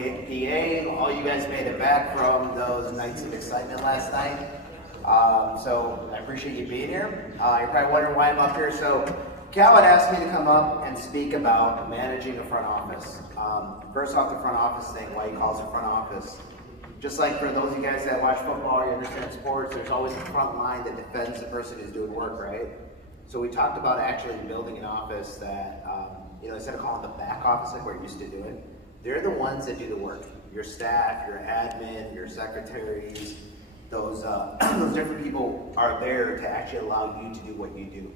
PA, all you guys made it back from those nights of excitement last night. So I appreciate you being here. You're probably wondering why I'm up here. So Cal had asked me to come up and speak about managing a front office. First off, the front office thing, why he calls it front office. Just like for those of you guys that watch football or you understand sports, there's always a front line that defends the person who's doing work, right? So we talked about actually building an office that, instead of calling it the back office like we're used to doing, they're the ones that do the work. Your staff, your admin, your secretaries, those different people are there to actually allow you to do what you do.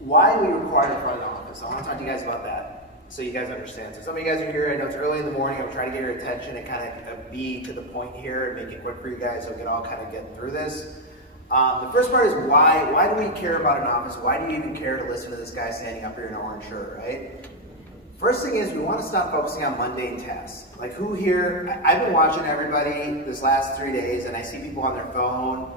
Why we require the front office? I want to talk to you guys about that so you guys understand. So some of you guys are here, I know it's early in the morning, I'm trying to get your attention and kind of be to the point here and make it quick for you guys so we can all kind of get through this. The first part is why do we care about an office? Why do you even care to listen to this guy standing up here in an orange shirt, right? First thing is we want to stop focusing on mundane tasks. Like who here, I've been watching everybody this last 3 days and I see people on their phone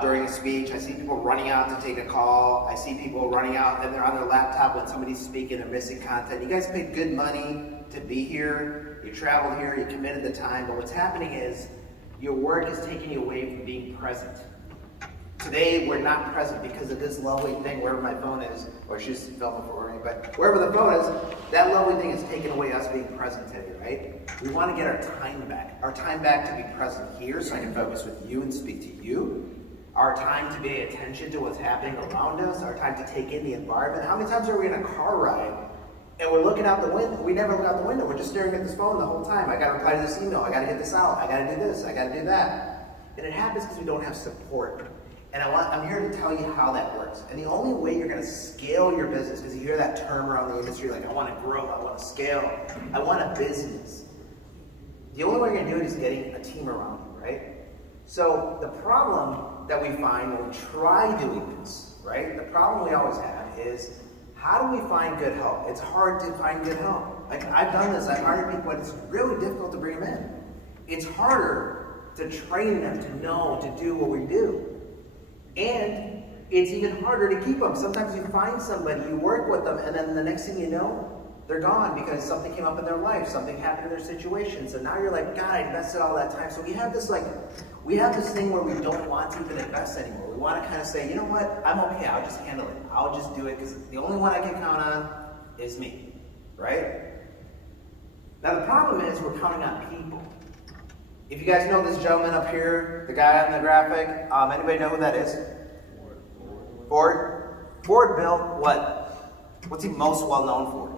during a speech. I see people running out to take a call. I see people running out and they're on their laptop when somebody's speaking and missing content. You guys paid good money to be here. You traveled here, you committed the time, but what's happening is your work is taking you away from being present. Today, we're not present because of this lovely thing, wherever my phone is, or she's filming for me, but wherever the phone is, that lovely thing is taking away us being present today, right? We want to get our time back to be present here so I can focus with you and speak to you, our time to pay attention to what's happening around us, our time to take in the environment. How many times are we in a car ride and we're looking out the window? We never look out the window, we're just staring at this phone the whole time. I got to reply to this email, I got to get this out, I got to do this, I got to do that. And it happens because we don't have support. And I'm here to tell you how that works. And the only way you're going to scale your business, because you hear that term around the industry, like I want to grow, I want to scale, I want a business. The only way you're going to do it is getting a team around you, right? So the problem that we find when we try doing this, right? The problem we always have is how do we find good help? It's hard to find good help. Like I've done this, I've hired people, but it's really difficult to bring them in. It's harder to train them to know, to do what we do. And it's even harder to keep them. Sometimes you find somebody, you work with them, and then the next thing you know, they're gone because something came up in their life, something happened in their situation. So now you're like, God, I invested all that time. So we have this thing where we don't want to even invest anymore. We want to kind of say, you know what, I'm okay, I'll just handle it. I'll just do it because the only one I can count on is me, right? Now the problem is we're counting on people. If you guys know this gentleman up here, the guy on the graphic, anybody know who that is? Ford. Ford built what? What's he most well known for?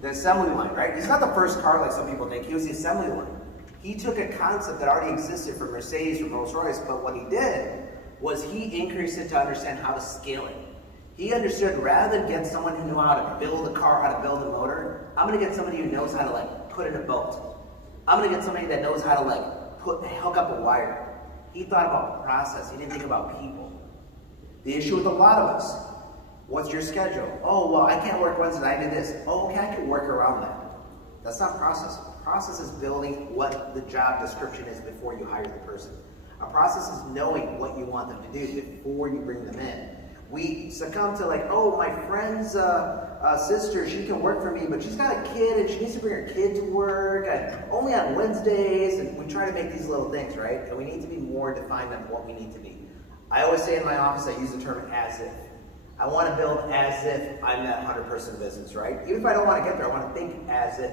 The assembly line, right? He's not the first car like some people think. He was the assembly line. He took a concept that already existed for Mercedes, for Rolls-Royce, but what he did was he increased it to understand how to scale it. He understood rather than get someone who knew how to build a car, how to build a motor, I'm going to get somebody who knows how to put in a bolt. I'm going to get somebody that knows how to hook up a wire. He thought about process. He didn't think about people. The issue with a lot of us, what's your schedule? Oh, well, I can't work Wednesday, I do this. Oh, okay, I can work around that. That's not process. Process is building what the job description is before you hire the person. A process is knowing what you want them to do before you bring them in. We succumb to oh, my friend's sister, she can work for me, but she's got a kid and she needs to bring her kid to work, only on Wednesdays, and we try to make these little things, right? And we need to be more defined on what we need to be. I always say in my office, I use the term as if. I want to build as if I'm that 100-person business, right? Even if I don't want to get there, I want to think as if.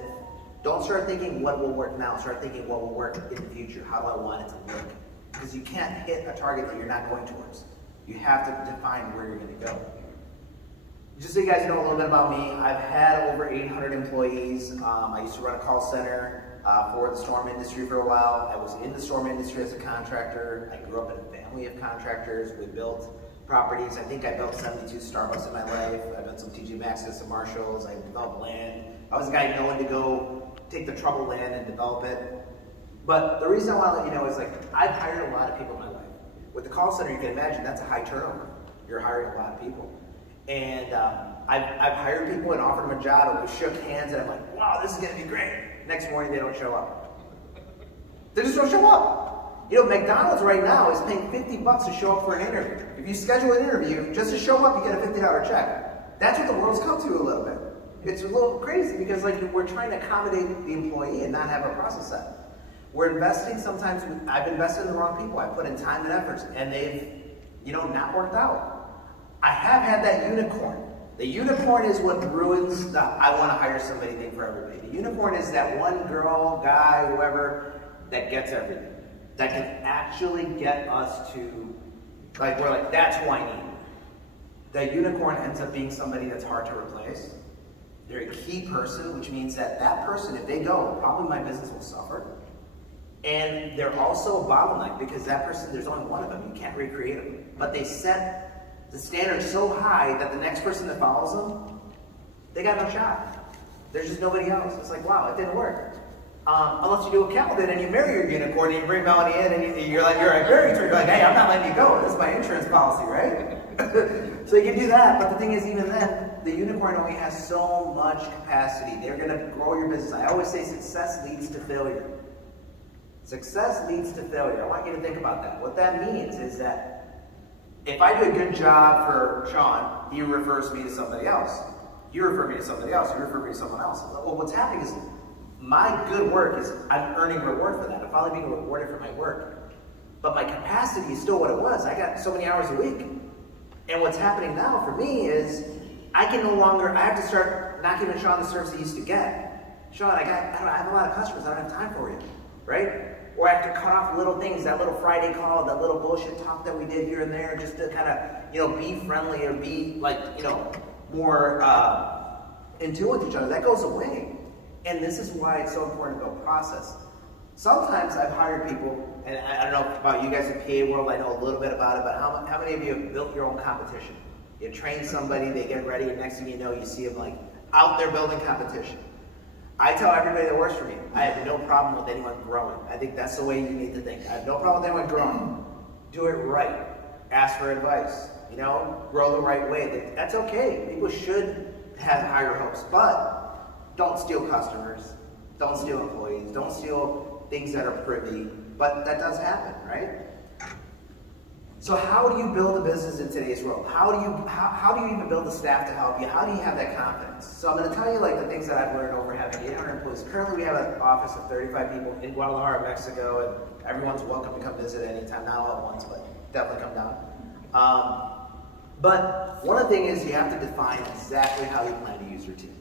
Don't start thinking what will work now, start thinking what will work in the future. How do I want it to work? Because you can't hit a target that you're not going towards. You have to define where you're going to go. Just so you guys know a little bit about me, I've had over 800 employees. I used to run a call center for the storm industry for a while. I was in the storm industry as a contractor. I grew up in a family of contractors. We built properties. I think I built 72 Starbucks in my life. I built some TJ Maxx's, some Marshalls. I developed land. I was a guy known to go take the troubled land and develop it. But the reason I want to let you know is I've hired a lot of people in my life. With the call center, you can imagine that's a high turnover. You're hiring a lot of people. And I've hired people and offered them a job, and we shook hands, and I'm like, wow, this is going to be great. Next morning, they don't show up. They just don't show up. You know, McDonald's right now is paying $50 to show up for an interview. If you schedule an interview, just to show up, you get a $50 check. That's what the world's come to a little bit. It's a little crazy because like we're trying to accommodate the employee and not have a process set. We're investing sometimes, I've invested in the wrong people. I put in time and efforts and they've, not worked out. I have had that unicorn. The unicorn is what ruins the I want to hire somebody thing for everybody. The unicorn is that one girl, guy, whoever, that gets everything. That can actually get us to, like, we're like, that's who I need. The unicorn ends up being somebody that's hard to replace. They're a key person, which means that that person, if they go, probably my business will suffer. And they're also a bottleneck because that person, there's only one of them. You can't recreate them. But they set the standard so high that the next person that follows them, they got no shot. There's just nobody else. It's like, wow, it didn't work. Unless you do a Calvin and you marry your unicorn and you bring Melanie in and you're like, you're a married to her, you're like, hey, I'm not letting you go. This is my insurance policy, right? So you can do that. But the thing is, even then, the unicorn only has so much capacity. They're going to grow your business. I always say success leads to failure. Success leads to failure. I want you to think about that. What that means is that if I do a good job for Sean, he refers me to somebody else. You refer me to somebody else. You refer me to someone else. Well, what's happening is my good work is I'm earning reward for that. I'm finally being rewarded for my work. But my capacity is still what it was. I got so many hours a week. And what's happening now for me is I can no longer, I have to start not giving Sean the service he used to get. Sean, I have a lot of customers. I don't have time for you, right? Or I have to cut off little things, that little Friday call, that little bullshit talk that we did here and there, just to kind of, be friendly or be like, more in tune with each other. That goes away. And this is why it's so important to build process. Sometimes I've hired people, and I don't know about you guys in PA world, I know a little bit about it, but how many of you have built your own competition? You train somebody, they get ready, and next thing you know, you see them like out there building competition. I tell everybody that works for me, I have no problem with anyone growing. I think that's the way you need to think. I have no problem with anyone growing. Do it right. Ask for advice. Grow the right way. That's okay. People should have higher hopes, but don't steal customers. Don't steal employees. Don't steal things that are privy. But that does happen, right? So how do you build a business in today's world? How do you even build a staff to help you? How do you have that confidence? So I'm going to tell you like the things that I've learned over having 800 employees. Currently we have an office of 35 people in Guadalajara, Mexico, and everyone's welcome to come visit anytime, not all at once, but definitely come down. But one of the things is you have to define exactly how you plan to use your team.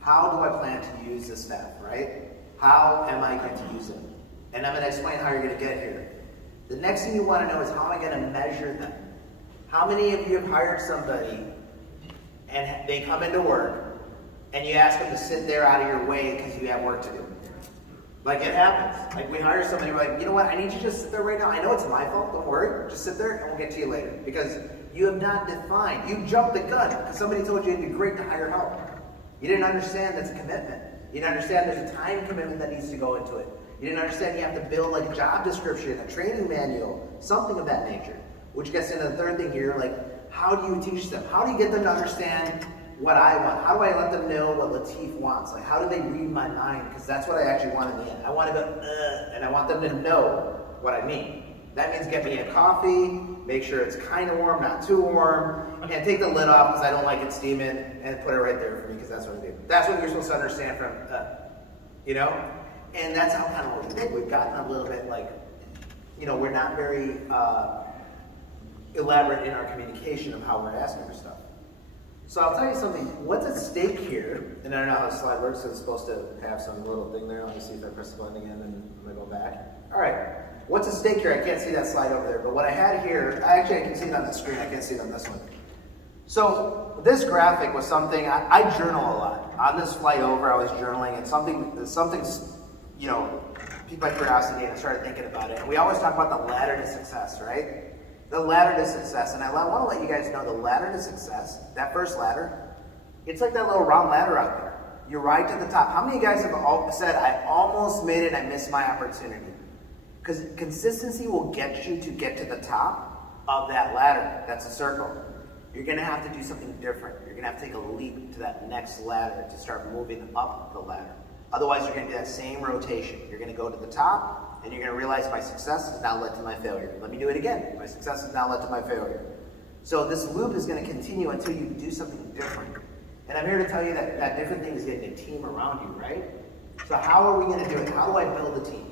How do I plan to use the staff, right? How am I going to use them? And I'm going to explain how you're going to get here. The next thing you want to know is how am I going to measure them? How many of you have hired somebody and they come into work and you ask them to sit there out of your way because you have work to do? Like it happens. Like we hire somebody, we're like, you know what, I need you to just sit there right now. I know it's my fault, don't worry. Just sit there and we'll get to you later. Because you have not defined. You jumped the gun because somebody told you it'd be great to hire help. You didn't understand that's a commitment. You didn't understand there's a time commitment that needs to go into it. You didn't understand you have to build like a job description, a training manual, something of that nature. Which gets into the third thing here, like how do you teach them? How do you get them to understand what I want? How do I let them know what Latif wants? Like how do they read my mind? Because that's what I actually want in the end. I want to go, and I want them to know what I mean. That means get me a coffee, make sure it's kind of warm, not too warm, and take the lid off because I don't like it steaming, and put it right there for me because that's what I do. That's what you're supposed to understand from, And that's how kind of what we think. We've gotten a little bit like, we're not very elaborate in our communication of how we're asking for stuff. So I'll tell you something. What's at stake here, and I don't know how the slide works, so it's supposed to have some little thing there. Let me see if I press the button again, and I'm going to go back. All right. What's at stake here? I can't see that slide over there, but what I had here, I can see it on the screen. I can't see it on this one. So this graphic was something, I journal a lot. On this flight over, I was journaling, and something's, piqued my curiosity, and I started thinking about it. And we always talk about the ladder to success, right? The ladder to success. And I want to let you guys know the ladder to success, that first ladder, it's like that little round ladder out there. You ride to the top. How many of you guys have said, I almost made it, I missed my opportunity? Because consistency will get you to get to the top of that ladder. That's a circle. You're going to have to do something different. You're going to have to take a leap to that next ladder to start moving up the ladder. Otherwise, you're going to do that same rotation. You're going to go to the top, and you're going to realize my success has now led to my failure. Let me do it again. My success has now led to my failure. So this loop is going to continue until you do something different. And I'm here to tell you that different things get a team around you, right? So how are we going to do it? How do I build a team?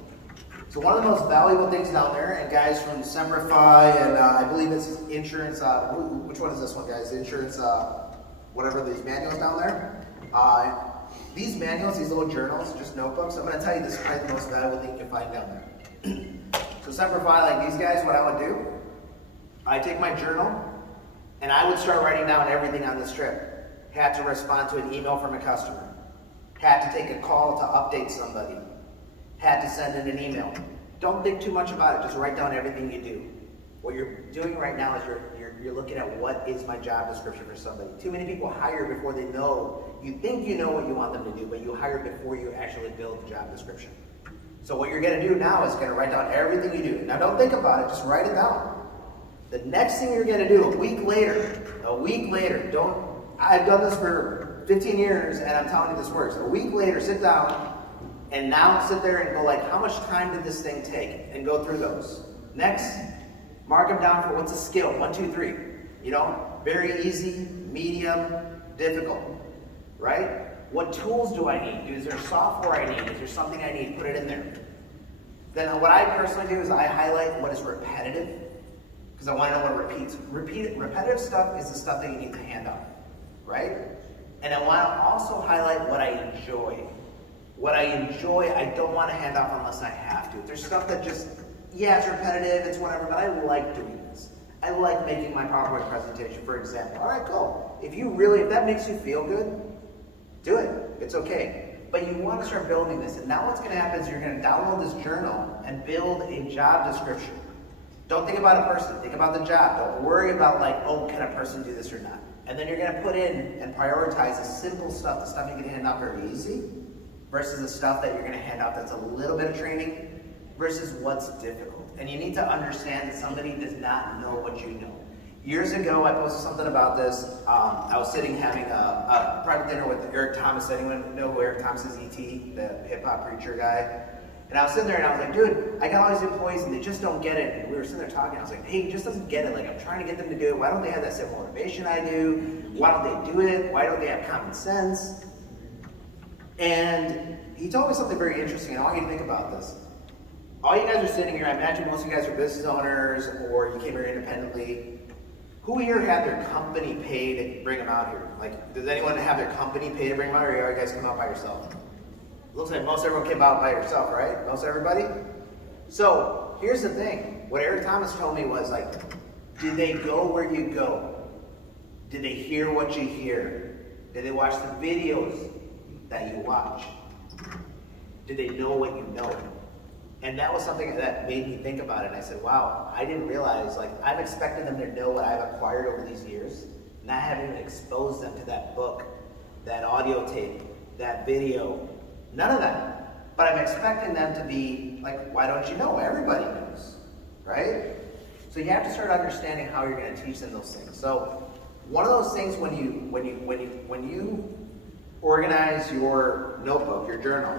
So one of the most valuable things down there, and guys from Semperfi, and I believe it's insurance, which one is this one, guys? Insurance, whatever, these manuals down there. These manuals, these little journals, just notebooks, I'm going to tell you this is probably the most valuable thing you can find down there. So Semperfi, like these guys, what I would do, I take my journal, and I would start writing down everything on this trip. Had to respond to an email from a customer. Had to take a call to update somebody. Had to send in an email. Don't think too much about it, just write down everything you do. What you're doing right now is you're looking at what is my job description for somebody. Too many people hire before they know. You think you know what you want them to do, but you hire before you actually build the job description. So what you're going to do now is going to write down everything you do. Now don't think about it, just write it down. The next thing you're going to do a week later, I've done this for 15 years and I'm telling you this works. A week later, sit down and now sit there and go like, how much time did this thing take? And go through those. Next, mark them down for what's a skill, 1, 2, 3. You know, very easy, medium, difficult, right? What tools do I need? Is there software I need? Is there something I need? Put it in there. Then what I personally do is I highlight what is repetitive, because I want to know what repeats. Repetitive stuff is the stuff that you need to hand off, right? And I want to also highlight what I enjoy. What I enjoy, I don't want to hand off unless I have to. There's stuff that just, yeah, it's repetitive, it's whatever, but I like doing this. I like making my PowerPoint presentation, for example. All right, cool. If that makes you feel good, do it. It's okay. But you want to start building this. And now what's going to happen is you're going to download this journal and build a job description. Don't think about a person. Think about the job. Don't worry about like, oh, can a person do this or not? And then you're going to put in and prioritize the simple stuff, the stuff you can hand out very easy, versus the stuff that you're going to hand out that's a little bit of training, versus what's difficult. And you need to understand that somebody does not know what you know. Years ago, I posted something about this. I was sitting having a private dinner with Eric Thomas. Anyone know who Eric Thomas is? E.T., the hip-hop preacher guy? And I was sitting there and I was like, dude, I got all these employees and they just don't get it. And we were sitting there talking. I was like, hey, he just doesn't get it. Like, I'm trying to get them to do it. Why don't they have that same motivation I do? Why don't they do it? Why don't they have common sense? And he told me something very interesting, and I want you to think about this. All you guys are sitting here, I imagine most of you guys are business owners or you came here independently. Who here had their company pay to bring them out here? Like, does anyone have their company pay to bring them out, or you guys come out by yourself? Looks like most everyone came out by yourself, right? Most everybody? So, here's the thing. What Eric Thomas told me was like, did they go where you go? Did they hear what you hear? Did they watch the videos that you watch? Did they know what you know? And that was something that made me think about it. And I said, wow, I didn't realize, like, I'm expecting them to know what I've acquired over these years, and I haven't even exposed them to that book, that audio tape, that video, none of that. But I'm expecting them to be like, why don't you know? Everybody knows, right? So you have to start understanding how you're going to teach them those things. So one of those things when you organize your notebook, your journal,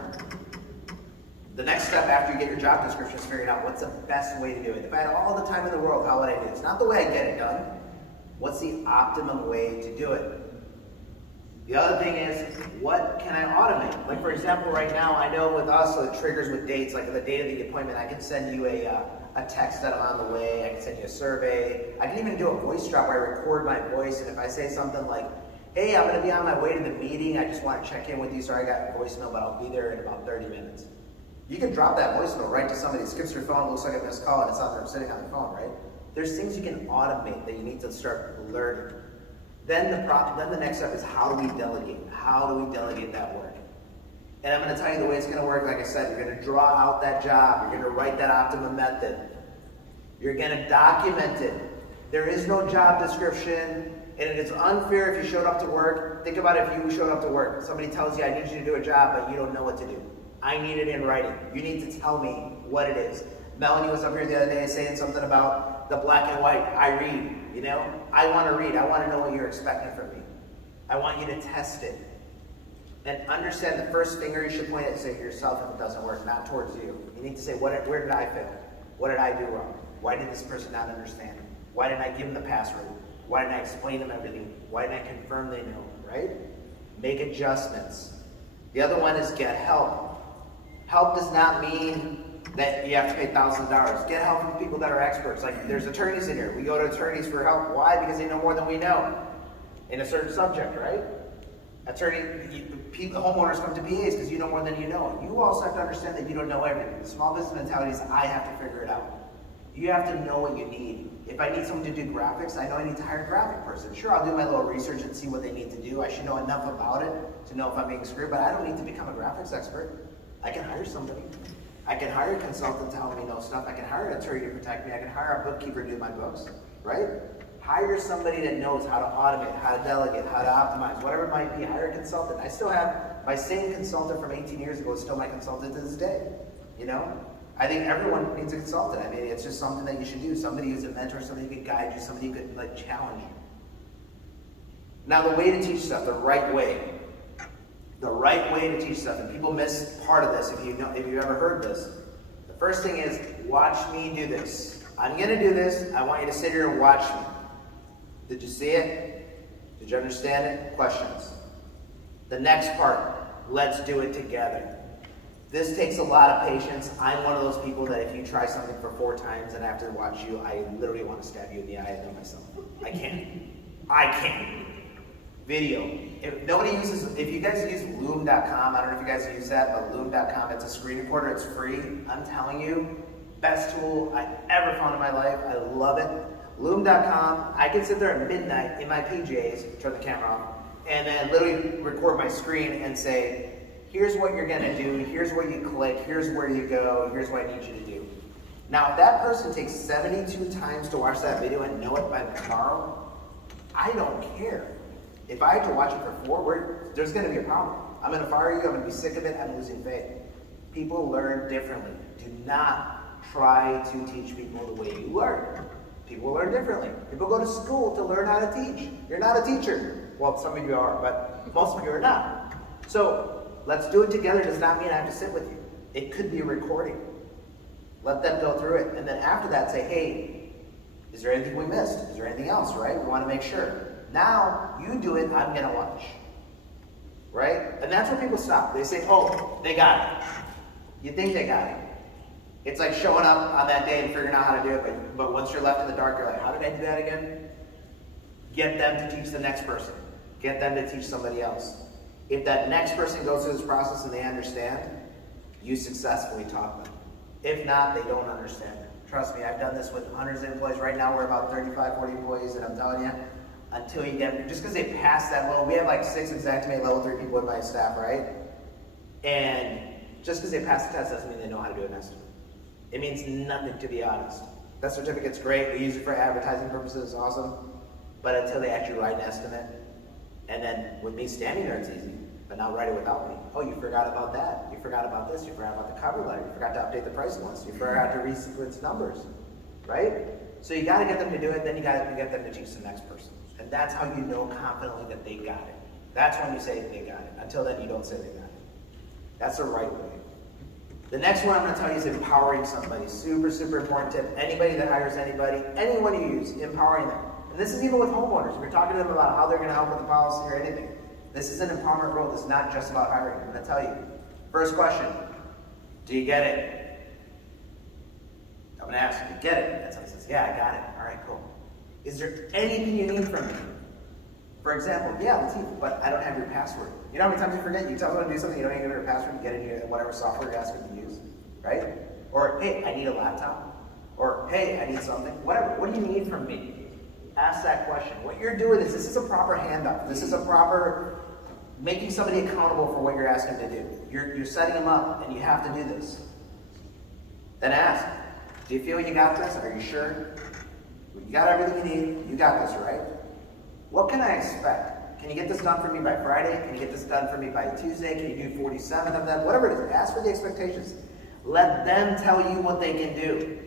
the next step after you get your job description is figuring out what's the best way to do it. If I had all the time in the world, how would I do it? It's not the way I get it done. What's the optimum way to do it? The other thing is, what can I automate? Like, for example, right now, I know with us, so it triggers with dates, like the date of the appointment, I can send you a text that I'm on the way, I can send you a survey, I can even do a voice drop where I record my voice, and if I say something like, hey, I'm going to be on my way to the meeting, I just want to check in with you, sorry I got voicemail, but I'll be there in about 30 minutes. You can drop that voicemail right to somebody, it skips your phone, looks like a missed call, and it's on there sitting on their phone, right? There's things you can automate that you need to start learning. Then the next step is, how do we delegate? How do we delegate that work? And I'm going to tell you the way it's going to work. Like I said, you're going to draw out that job. You're going to write that optimum method. You're going to document it. There is no job description, and it is unfair if you showed up to work. Think about if you showed up to work. Somebody tells you, I need you to do a job, but you don't know what to do. I need it in writing. You need to tell me what it is. Melanie was up here the other day saying something about the black and white. I read, you know? I want to read. I want to know what you're expecting from me. I want you to test it. And understand the first finger you should point at and say to yourself if it doesn't work, not towards you. You need to say, where did I fail? What did I do wrong? Why did this person not understand? Why didn't I give them the password? Why didn't I explain them everything? Why didn't I confirm they know, right? make adjustments. The other one is get help. Help does not mean that you have to pay thousands of dollars. Get help from people that are experts. Like, there's attorneys in here. We go to attorneys for help. Why? Because they know more than we know in a certain subject, right? Homeowners come to PAs because you know more than you know. You also have to understand that you don't know everything. The small business mentality is I have to figure it out. You have to know what you need. If I need someone to do graphics, I know I need to hire a graphic person. Sure, I'll do my little research and see what they need to do. I should know enough about it to know if I'm being screwed, but I don't need to become a graphics expert. I can hire somebody. I can hire a consultant to help me know stuff. I can hire an attorney to protect me. I can hire a bookkeeper to do my books, right? Hire somebody that knows how to automate, how to delegate, how to optimize, whatever it might be. Hire a consultant. I still have my same consultant from 18 years ago is still my consultant to this day, you know? I think everyone needs a consultant. I mean, it's just something that you should do. Somebody who's a mentor, somebody who could guide you, somebody who could like challenge you. Now, the way to teach stuff, the right way to teach stuff, and people miss part of this if you've ever heard this. The first thing is, watch me do this. I'm going to do this. I want you to sit here and watch me. Did you see it? Did you understand it? Questions. The next part, let's do it together. This takes a lot of patience. I'm one of those people that if you try something for 4 times and after watch you, I literally want to stab you in the eye and know myself. I can't. Video. If you guys use loom.com, I don't know if you guys use that, but loom.com, it's a screen recorder, it's free. I'm telling you, best tool I ever found in my life. I love it. Loom.com, I can sit there at midnight in my PJs, turn the camera off, and then literally record my screen and say, here's what you're gonna do, here's where you click, here's where you go, here's what I need you to do. Now, if that person takes 72 times to watch that video and know it by tomorrow, I don't care. If I have to watch it for 4, there's gonna be a problem. I'm gonna fire you, I'm gonna be sick of it, I'm losing faith. People learn differently. Do not try to teach people the way you learn. People learn differently. People go to school to learn how to teach. You're not a teacher. Well, some of you are, but most of you are not. So, let's do it together does not mean I have to sit with you. It could be a recording. Let them go through it. And then after that, say, hey, is there anything we missed? Is there anything else, right? We want to make sure. Now, you do it, I'm going to watch. Right? And that's where people stop. They say, oh, they got it. You think they got it. It's like showing up on that day and figuring out how to do it, but once you're left in the dark, you're like, how did I do that again? Get them to teach the next person. Get them to teach somebody else. If that next person goes through this process and they understand, you successfully taught them. If not, they don't understand it. Trust me, I've done this with hundreds of employees. Right now, we're about 35, 40 employees, and I'm telling you, until you get, just because they pass that level, we have like 6 Xactimate level 3 people in my staff, right? And just because they pass the test doesn't mean they know how to do an estimate. It means nothing, to be honest. That certificate's great. We use it for advertising purposes. It's awesome. But until they actually write an estimate, and then with me standing there, it's easy. But now write it without me. Oh, you forgot about that. You forgot about this. You forgot about the cover letter. You forgot to update the price list. You forgot to resequence numbers, right? So you got to get them to do it. Then you got to get them to teach the next person. And that's how you know confidently that they got it. That's when you say they got it. Until then, you don't say they got it. That's the right way. The next one I'm going to tell you is empowering somebody. Super, super important tip. Anybody that hires anybody, anyone you use, empowering them. And this is even with homeowners. If you're talking to them about how they're going to help with the policy or anything. This is an empowerment role. This is not just about hiring. I'm going to tell you. First question, do you get it? I'm going to ask you, do you get it? And somebody says, yeah, I got it. All right, cool. Is there anything you need from me? For example, yeah, Latif, but I don't have your password. You know how many times you forget? You tell someone to do something, you don't even give your password, you get it in whatever software you're asking to use, right? Or, hey, I need a laptop. Or, hey, I need something. Whatever. What do you need from me? Ask that question. What you're doing is, this is a proper handoff. This is a proper making somebody accountable for what you're asking them to do. You're setting them up, and you have to do this. Then ask, do you feel you got this? Are you sure? You got everything you need. You got this, right? What can I expect? Can you get this done for me by Friday? Can you get this done for me by Tuesday? Can you do 47 of them? Whatever it is, ask for the expectations. Let them tell you what they can do.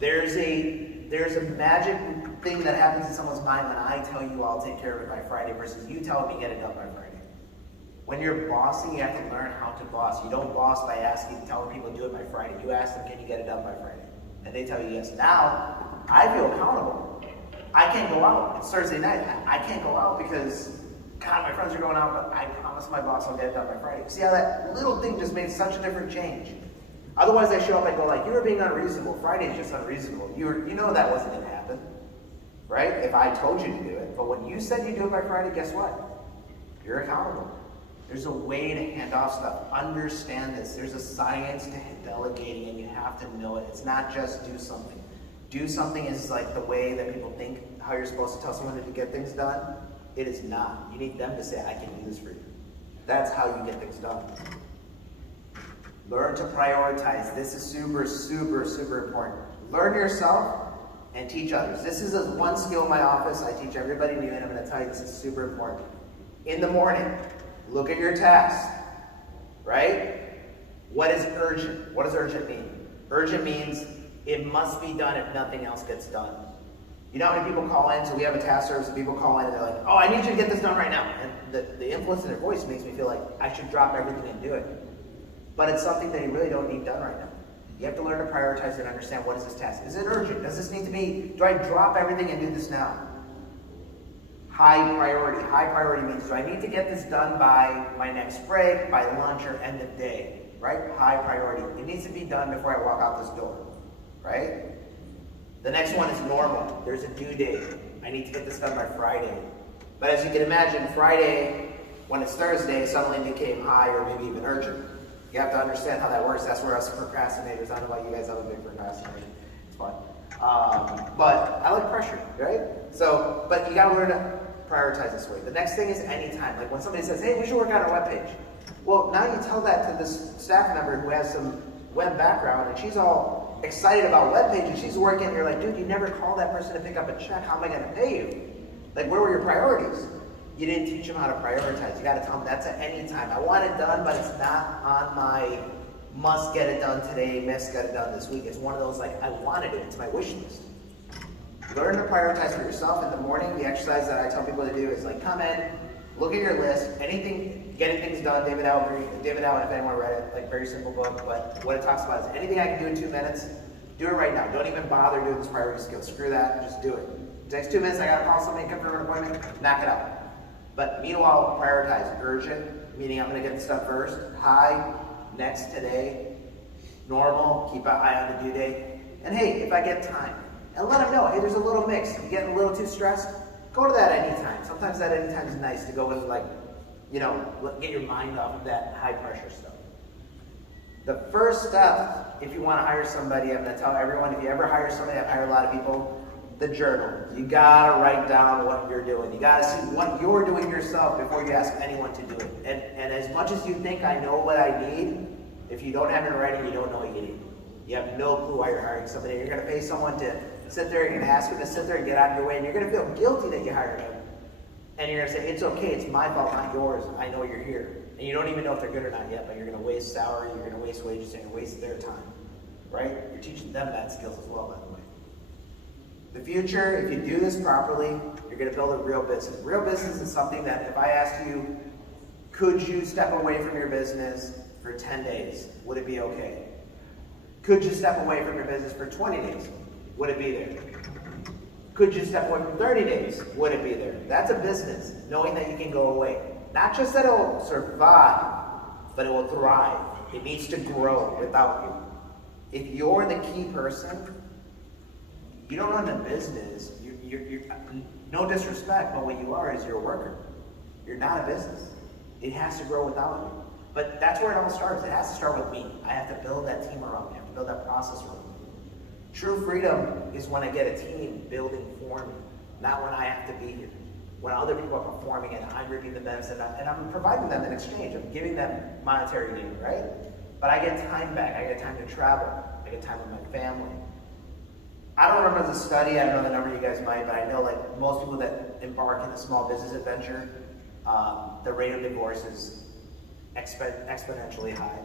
There's a magic thing that happens in someone's mind when I tell you I'll take care of it by Friday versus you telling me get it done by Friday. When you're bossing, you have to learn how to boss. You don't boss by telling people to do it by Friday. You ask them, can you get it done by Friday? And they tell you yes. Now, I feel accountable. I can't go out. It's Thursday night. I can't go out because God, my friends are going out, but I promise my boss I'll get it done by Friday. See how that little thing just made such a different change? Otherwise, I show up and go like, you were being unreasonable. Friday's just unreasonable. You know that wasn't going to happen, right? If I told you to do it. But when you said you do it by Friday, guess what? You're accountable. There's a way to hand off stuff. Understand this. There's a science to delegating, and you have to know it. It's not just do something. Do something is like the way that people think how you're supposed to tell someone to get things done. It is not. You need them to say, I can do this for you. That's how you get things done. Learn to prioritize. This is super, super, super important. Learn yourself and teach others. This is one skill in my office. I teach everybody new, and I'm going to tell you this is super important. In the morning, look at your tasks, right? What is urgent? What does urgent mean? Urgent means it must be done if nothing else gets done. You know how many people call in? So we have a task service and people call in and they're like, oh, I need you to get this done right now. And the influence in their voice makes me feel like I should drop everything and do it. But it's something that you really don't need done right now. You have to learn to prioritize and understand, what is this task? Is it urgent? Does this need to be, do I drop everything and do this now? High priority. High priority means, do I need to get this done by my next break, by lunch, or end of day? Right? High priority. It needs to be done before I walk out this door. Right? The next one is normal. There's a due date. I need to get this done by Friday. But as you can imagine, Friday, when it's Thursday, suddenly became high or maybe even urgent. You have to understand how that works. That's where us procrastinators, I don't know about you guys, I'm a big procrastinator. It's fun. But I like pressure, right? So, but you gotta learn to prioritize this way. The next thing is anytime. Like when somebody says, hey, we should work on our webpage. Well, now you tell that to this staff member who has some web background and she's all excited about webpage and she's working and you're like, dude, you never called that person to pick up a check. How am I gonna pay you? Like, where were your priorities? You didn't teach them how to prioritize. You gotta tell them that's at any time. I want it done, but it's not on my must get it done today, must get it done this week. It's one of those like, I wanted it, it's my wish list. Learn to prioritize for yourself in the morning. The exercise that I tell people to do is like, come in, look at your list, anything, getting things done, David Allen, if anyone read it, like very simple book, but what it talks about is anything I can do in 2 minutes, do it right now. Don't even bother doing this priority skill. Screw that, just do it. It takes 2 minutes, I gotta call somebody, come for an appointment, knock it out. But meanwhile, prioritize. Urgent, meaning I'm gonna get the stuff first. High, next, today. Normal, keep an eye on the due date. And hey, if I get time, and let them know, hey, there's a little mix. You getting a little too stressed? Go to that anytime. Sometimes that anytime is nice to go with, like, you know, get your mind off of that high pressure stuff. The first step, if you want to hire somebody, I'm going to tell everyone, if you ever hire somebody, I've hired a lot of people, the journal. You got to write down what you're doing. You got to see what you're doing yourself before you ask anyone to do it. And as much as you think I know what I need, if you don't have it in writing, you don't know what you need. You have no clue why you're hiring somebody. You're going to pay someone to sit there, you're going to ask them to sit there and get out of your way, and you're going to feel guilty that you hired them. And you're going to say, it's okay, it's my fault, not yours. I know you're here. And you don't even know if they're good or not yet, but you're going to waste salary, you're going to waste wages, and you're going to waste their time. Right? You're teaching them bad skills as well, by the way. The future, if you do this properly, you're going to build a real business. Real business is something that if I asked you, could you step away from your business for 10 days? Would it be okay? Could you step away from your business for 20 days? Would it be there? Could you step away from 30 days? Would it be there? That's a business, knowing that you can go away. Not just that it will survive, but it will thrive. It needs to grow without you. If you're the key person, you don't run a business. You're no disrespect, but what you are is you're a worker. You're not a business. It has to grow without you. But that's where it all starts. It has to start with me. I have to buid that team around me. I have to build that process around me. True freedom is when I get a team building for me, not when I have to be here. When other people are performing and I'm reaping the benefits and I'm providing them in exchange. I'm giving them monetary gain, right? But I get time back. I get time to travel. I get time with my family. I don't remember the study. I don't know the number, you guys might, but I know like most people that embark in a small business adventure, the rate of divorce is exponentially high.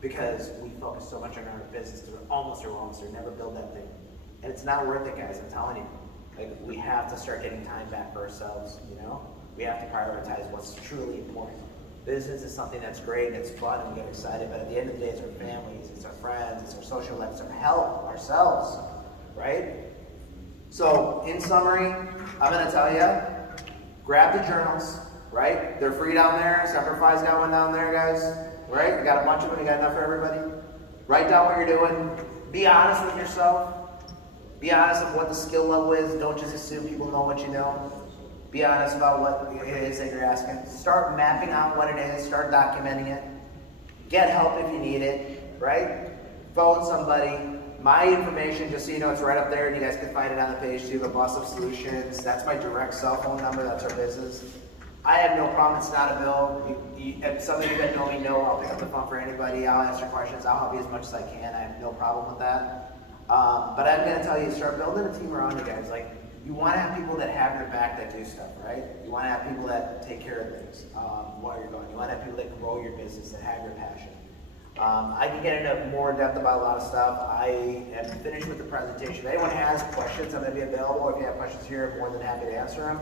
Because we focus so much on our business, we're almost or never build that thing. And it's not worth it, guys, I'm telling you. Like, we have to start getting time back for ourselves, you know? We have to prioritize what's truly important. Business is something that's great, it's fun, and we get excited, but at the end of the day, it's our families, it's our friends, it's our social life, it's our health, ourselves, right? So, in summary, I'm gonna tell you, grab the journals, right? They're free down there. Semperfi's got one down there, guys. Right? You got a bunch of them. You got enough for everybody. Write down what you're doing. Be honest with yourself. Be honest with what the skill level is. Don't just assume people know what you know. Be honest about what it is that you're asking. Start mapping out what it is. Start documenting it. Get help if you need it, right? Phone somebody. My information, just so you know, it's right up there, and you guys can find it on the page too, the Boss of Solutions. That's my direct cell phone number. That's our business. I have no problem. It's not a bill. If some of you that know me know I'll pick up the phone for anybody. I'll answer questions. I'll help you as much as I can. I have no problem with that. But I'm going to tell you, start building a team around you guys. Like, you want to have people that have your back that do stuff, right? You want to have people that take care of things while you're going. You want to have people that grow your business, that have your passion. I can get into more depth about a lot of stuff. I am finished with the presentation. If anyone has questions, I'm going to be available. If you have questions here, I'm more than happy to answer them.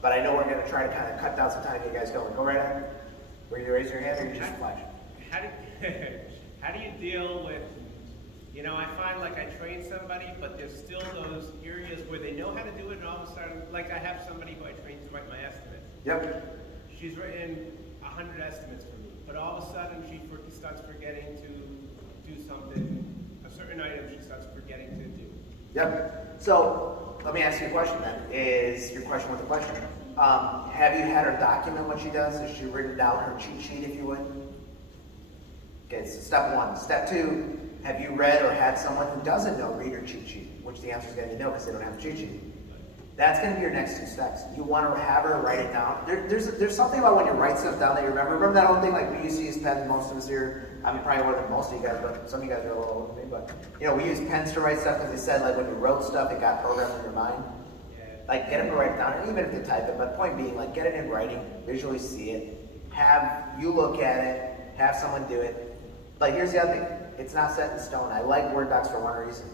But I know we're going to try to kind of cut down some time to get you guys going. Go right ahead. Were you raise your hand or you just flash? How do you deal with, you know, I find like I train somebody, but there's still those areas where they know how to do it, and all of a sudden, like I have somebody who I train to write my estimates. Yep. She's written 100 estimates for me, but all of a sudden she starts forgetting to do something, a certain item she starts forgetting to do. Yep. So let me ask you a question then. Is your question with a question? Have you had her document what she does? Has she written down her cheat sheet, if you would? Okay, so step one. Step two, have you read or had someone who doesn't know read her cheat sheet? Which the answer is going to be no, because they don't have a cheat sheet. That's going to be your next two steps. You want to have her write it down. There's something about when you write stuff down that you remember. Remember that whole thing, like we used to use pens, most of us here. I mean, probably more than most of you guys, but some of you guys are a little older than me. But, you know, we use pens to write stuff because they said, like, when you wrote stuff, it got programmed in your mind. Like, get them to write it down, and even if they type it. But point being, like, get it in writing, visually see it, have you look at it, have someone do it. But here's the other thing. It's not set in stone. I like Word docs for one reason.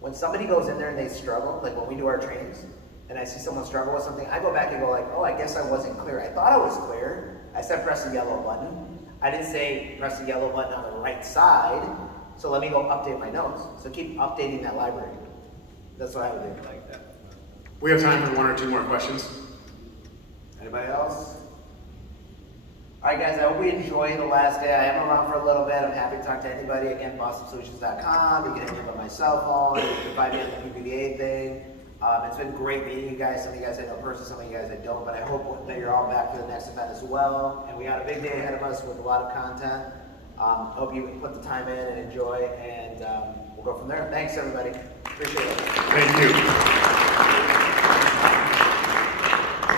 When somebody goes in there and they struggle, like when we do our trainings, and I see someone struggle with something, I go back and go like, oh, I guess I wasn't clear. I thought I was clear. I said press the yellow button. I didn't say press the yellow button on the right side, so let me go update my notes. So keep updating that library. That's what I would do. I like that. We have time for one or two more questions. Anybody else? All right, guys, I hope we enjoy the last day. I am around for a little bit. I'm happy to talk to anybody. Again, bostonSolutions.com. You can hit me on my cell phone. You can find me on the PPBA thing. It's been great meeting you guys. Some of you guys I know personally, some of you guys I don't, but I hope that you're all back for the next event as well. And we got a big day ahead of us with a lot of content. Hope you put the time in and enjoy, and we'll go from there. Thanks, everybody. Appreciate it. Thank you.